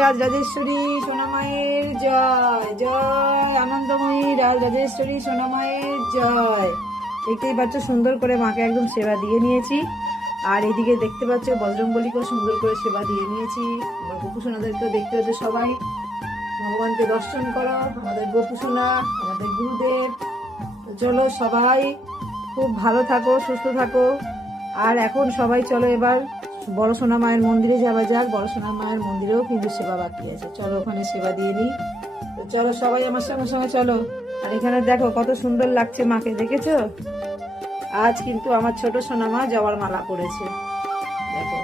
রাজরাজেশ্বরী সোনামায়ের জয় জয়, আনন্দময়ী রাজরাজেশ্বরী সোনামায়ের জয়। দেখতেই পাচ্ছ সুন্দর করে মাকে একদম সেবা দিয়ে নিয়েছি। আর এদিকে দেখতে পাচ্ছ বজরংবলীকেও সুন্দর করে সেবা দিয়ে নিয়েছি। আমার গোপুসোনাদেরকেও দেখতে পাচ্ছ, সবাই ভগবানকে দর্শন করো, আমাদের গোপুসোনা, আমাদের গুরুদেব। তো চলো সবাই খুব ভালো থাকো, সুস্থ থাকো। আর এখন সবাই চলো এবার বড় সোনা মায়ের মন্দিরে যাওয়া যাক। বড় সোনা মায়ের মন্দিরেও কিন্তু সেবা বাকি আছে, চলো ওখানে সেবা দিয়ে নিই। তো চলো সবাই আমার সঙ্গে সঙ্গে চলো। আর এখানে দেখো কত সুন্দর লাগছে মাকে, দেখেছো? আজ কিন্তু আমার ছোট সোনা মা জবার মালা পড়েছে, দেখো।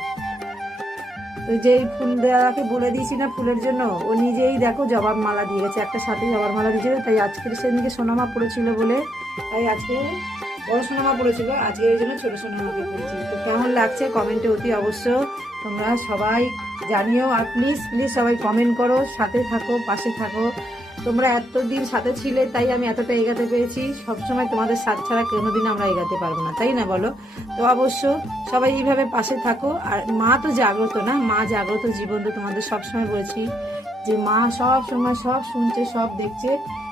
তো যেই ফুল দেওয়াকে বলে দিয়েছি না ফুলের জন্য, ও নিজেই দেখো জবার মালা দিয়ে গেছে, একটা সাথে জবার মালা দিয়েছিল। তাই আজকের সেদিনকে সোনামা পড়েছিল বলে, তাই আজকে বড় সোনামা পড়েছিল, আজকে এই জন্য ছোট সোনামাকে পড়েছি। তো কেমন লাগছে কমেন্টে অতি অবশ্য তোমরা সবাই জানিও। আর প্লিজ প্লিজ সবাই কমেন্ট করো, সাথে থাকো, পাশে থাকো। তোমরা এতদিন সাথে ছিলে তাই আমি এতটা এগাতে পেরেছি। সবসময় তোমাদের সাথ ছাড়া কোনোদিন আমরা এগাতে পারবো না, তাই না বলো? তো অবশ্য সবাই এইভাবে পাশে থাকো। আর মা তো জাগ্রত না, মা জাগ্রত জীবন। তো তোমাদের সবসময় বলেছি যে মা সব সময় সব শুনছে, সব দেখছে।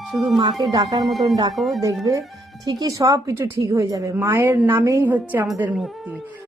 শুধু মাকে ডাকার মতন ডাকো, দেখবে ঠিকই সব কিছু ঠিক হয়ে যাবে। মায়ের নামেই হচ্ছে আমাদের মুক্তি।